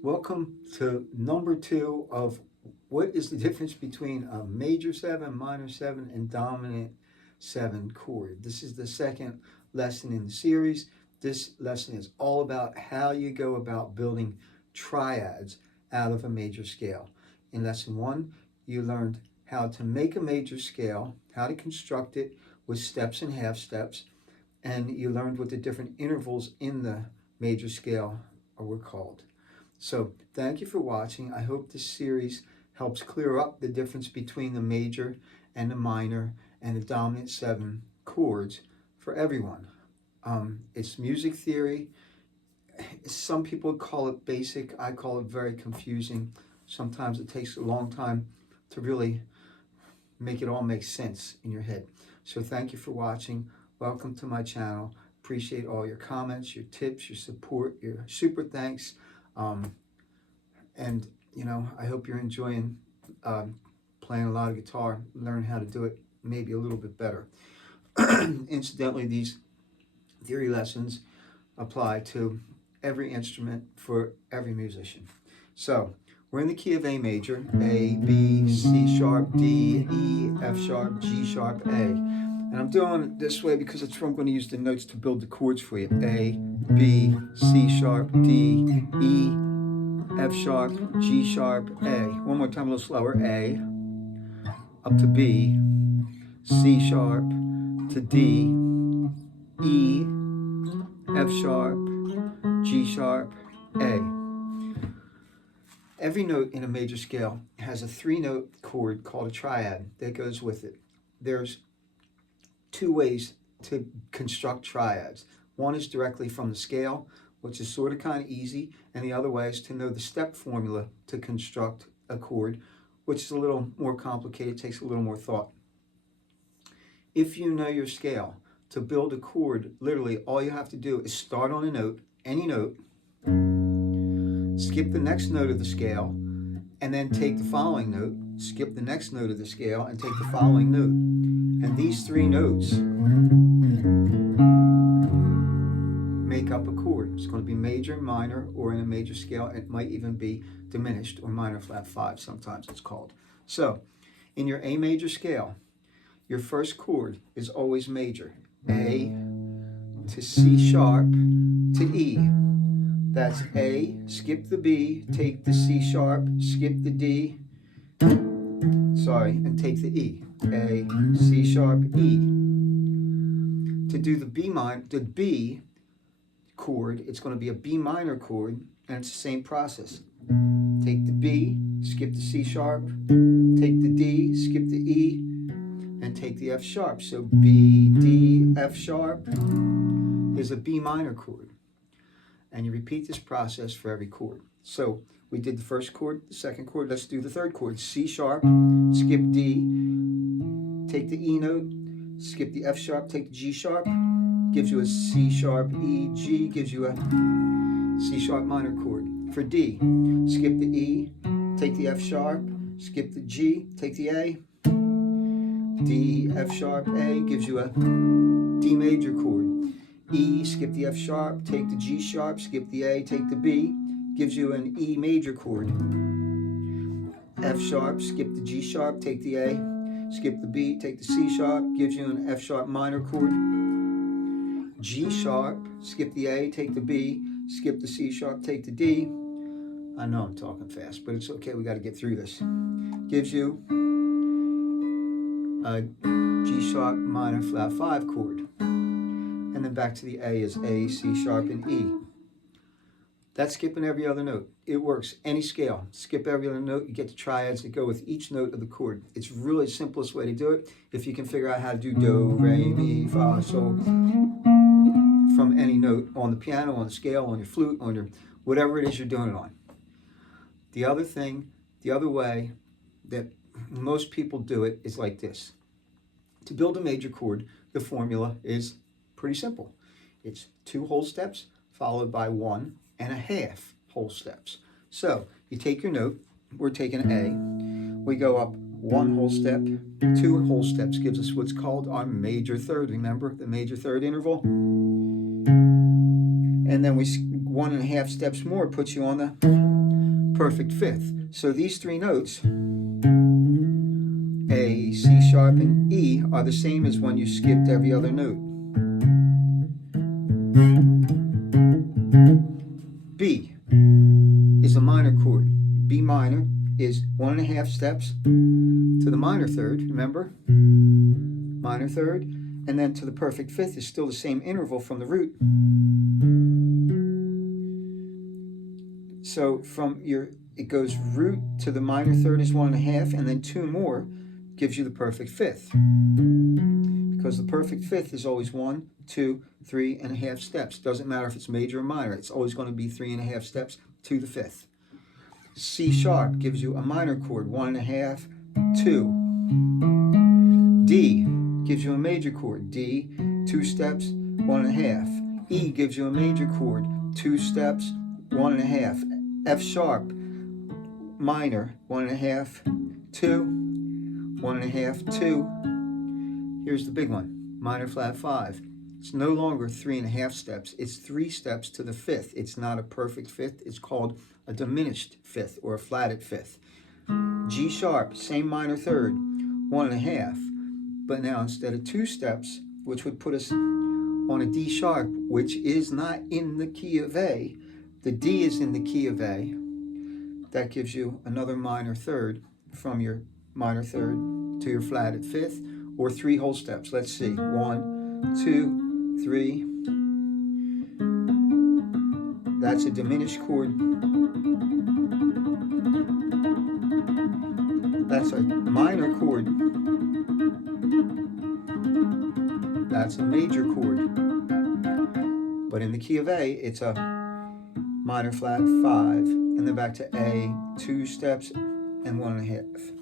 Welcome to number 2 of what is the difference between a major 7, minor 7, and dominant 7 chord. This is the second lesson in the series. This lesson is all about how you go about building triads out of a major scale. In lesson 1, you learned how to make a major scale, how to construct it with steps and half steps, and you learned what the different intervals in the major scale were called. So thank you for watching. I hope this series helps clear up the difference between the major and the minor and the dominant 7 chords for everyone. It's music theory. Some people call it basic. I call it very confusing. Sometimes it takes a long time to really make it all make sense in your head. So thank you for watching. Welcome to my channel. Appreciate all your comments, your tips, your support, your super thanks. And I hope you're enjoying playing a lot of guitar, learn how to do it maybe a little bit better. Incidentally, these theory lessons apply to every instrument for every musician. So we're in the key of A major, A, B, C sharp, D, E, F sharp, G sharp, A. And I'm doing it this way because that's where I'm going to use the notes to build the chords for you. A, B, C sharp, D, E, F sharp, G sharp, A. One more time, a little slower. A, up to B, C sharp, to D, E, F sharp, G sharp, A. Every note in a major scale has a 3-note chord called a triad that goes with it. There's 2 ways to construct triads. One is directly from the scale, which is sort of kind of easy, and the other way is to know the step formula to construct a chord, which is a little more complicated, takes a little more thought. If you know your scale, to build a chord, literally all you have to do is start on a note, any note, skip the next note of the scale, and then take the following note, skip the next note of the scale, and take the following note. And these 3 notes make up a chord. It's going to be major, minor, or in a major scale, it might even be diminished or minor flat 5, sometimes it's called. So, in your A major scale, your first chord is always major. A to C sharp to E. That's A, skip the B, take the C sharp, skip the D, and take the E. A, C sharp, E. To do the B chord, it's going to be a B minor chord, and it's the same process. Take the B, skip the C sharp, take the D, skip the E, and take the F sharp. So B, D, F sharp is a B minor chord. And you repeat this process for every chord. So we did the first chord, the second chord. Let's do the third chord. C sharp, skip D, take the E note, skip the F sharp, take the G sharp, gives you a C sharp, E, G, gives you a C sharp minor chord. For D, skip the E, take the F sharp, skip the G, take the A, D, F sharp, A, gives you a D major chord. E, skip the F sharp, take the G sharp, skip the A, take the B, gives you an E major chord. F sharp, skip the G sharp, take the A, skip the B, take the C sharp, gives you an F sharp minor chord. G sharp, skip the A, take the B, skip the C sharp, take the D. I know I'm talking fast, but it's okay, we got to get through this. Gives you a G sharp minor flat 5 chord. And then back to the A is A, C sharp, and E. That's skipping every other note. It works any scale. Skip every other note, you get the triads that go with each note of the chord. It's really the simplest way to do it. If you can figure out how to do do, re, mi, fa, sol from any note on the piano, on the scale, on your flute, on your whatever it is you're doing it on. The other way that most people do it is like this. To build a major chord, the formula is pretty simple. It's 2 whole steps followed by 1.5 whole steps. So you take your note, we're taking A, we go up 1 whole step, 2 whole steps gives us what's called our major third. Remember the major third interval? And then 1.5 steps more puts you on the perfect fifth. So these three notes, A, C sharp, and E, are the same as when you skipped every other note. B is a minor chord. B minor is 1.5 steps to the minor third, remember? Minor third, and then to the perfect fifth is still the same interval from the root. So from it goes root to the minor third is 1.5, and then 2 more gives you the perfect fifth. Because the perfect fifth is always 1, 2, 3.5 steps. Doesn't matter if it's major or minor, it's always going to be 3.5 steps to the fifth. C sharp gives you a minor chord, 1.5, 2. D gives you a major chord, D, 2 steps, 1.5. E gives you a major chord, 2 steps, 1.5. F sharp, minor, 1.5, 2, 1.5, 2. Here's the big one, minor flat 5. It's no longer 3.5 steps, it's 3 steps to the fifth. It's not a perfect fifth, it's called a diminished fifth or a flatted fifth. G sharp, same minor third, 1.5. But now instead of 2 steps, which would put us on a D sharp, which is not in the key of A, the D is in the key of A. That gives you another minor third from your minor third to your flatted fifth, or 3 whole steps. Let's see, 1, 2, 3. That's a diminished chord. That's a minor chord. That's a major chord. But in the key of A, it's a minor flat 5, and then back to A, 2 steps and 1.5.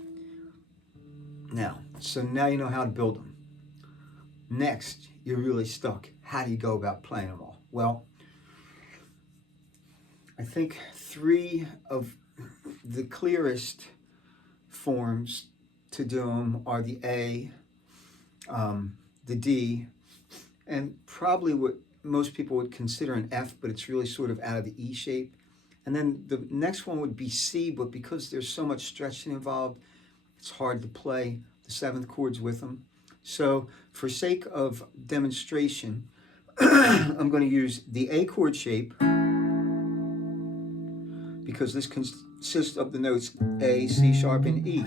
So now you know how to build them. Next, you're really stuck. How do you go about playing them all? Well, I think 3 of the clearest forms to do them are the A, the D, and probably what most people would consider an F, but it's really sort of out of the E shape. And then the next one would be C, but because there's so much stretching involved, it's hard to play the 7th chords with them. So for sake of demonstration, I'm going to use the A chord shape, because this consists of the notes A, C sharp, and E.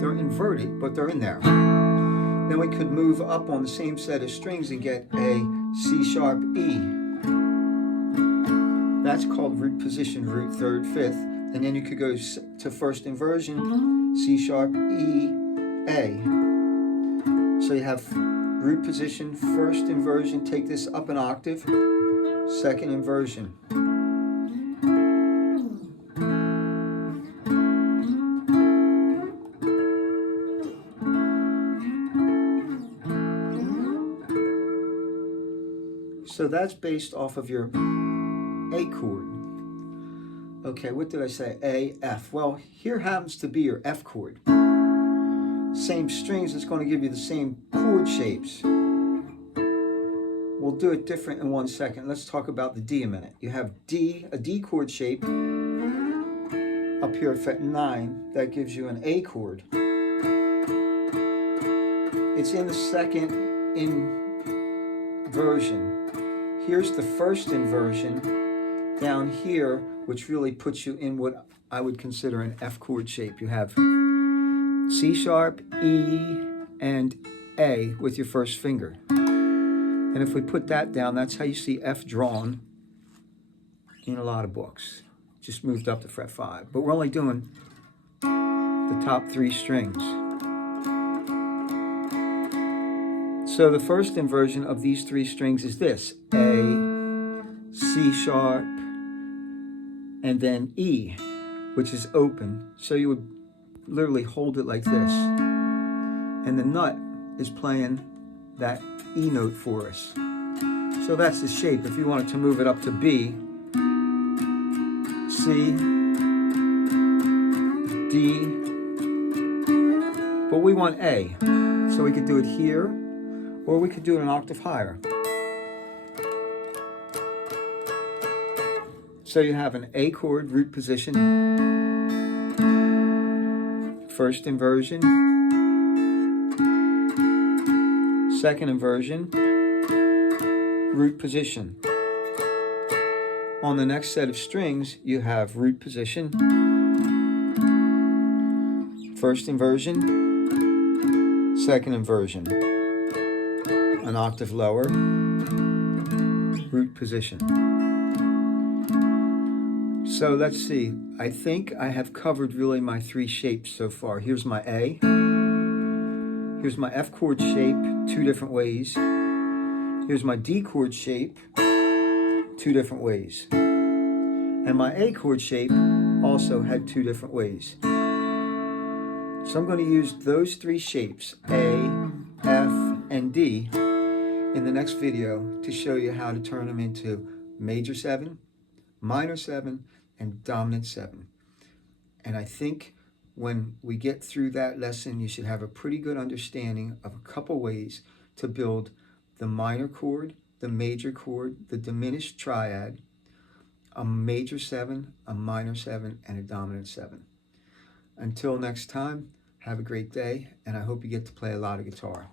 They're inverted, but they're in there. Then we could move up on the same set of strings and get a C sharp, E. That's called root position, root, 3rd, 5th. And then you could go to first inversion, C sharp, E, A. So you have root position, first inversion, take this up an octave, second inversion. So that's based off of your A chord. Okay, what did I say? A, F. Well, here happens to be your F chord. Same strings, it's going to give you the same chord shapes. We'll do it different in 1 second. Let's talk about the D a minute. You have D, a D chord shape up here at fret 9. That gives you an A chord. It's in the second inversion. Here's the first inversion down here, which really puts you in what I would consider an F chord shape. You have C sharp, E, and A with your first finger. And if we put that down, that's how you see F drawn in a lot of books. Just moved up to fret 5. But we're only doing the top 3 strings. So the first inversion of these 3 strings is this: A, C sharp, and then E, which is open. So you would literally hold it like this. And the nut is playing that E note for us. So that's the shape. If you wanted to move it up to B, C, D, but we want A. So we could do it here, or we could do it an octave higher. So you have an A chord, root position, first inversion, second inversion, root position. On the next set of strings, you have root position, first inversion, second inversion, an octave lower, root position. So let's see, I think I have covered really my three shapes so far. Here's my A, here's my F chord shape, two different ways. Here's my D chord shape, two different ways. And my A chord shape also had two different ways. So I'm going to use those three shapes, A, F, and D, in the next video to show you how to turn them into major 7, minor 7, and dominant 7. And I think when we get through that lesson, you should have a pretty good understanding of a couple ways to build the minor chord, the major chord, the diminished triad, a major 7, a minor 7, and a dominant 7. Until next time, have a great day, and I hope you get to play a lot of guitar.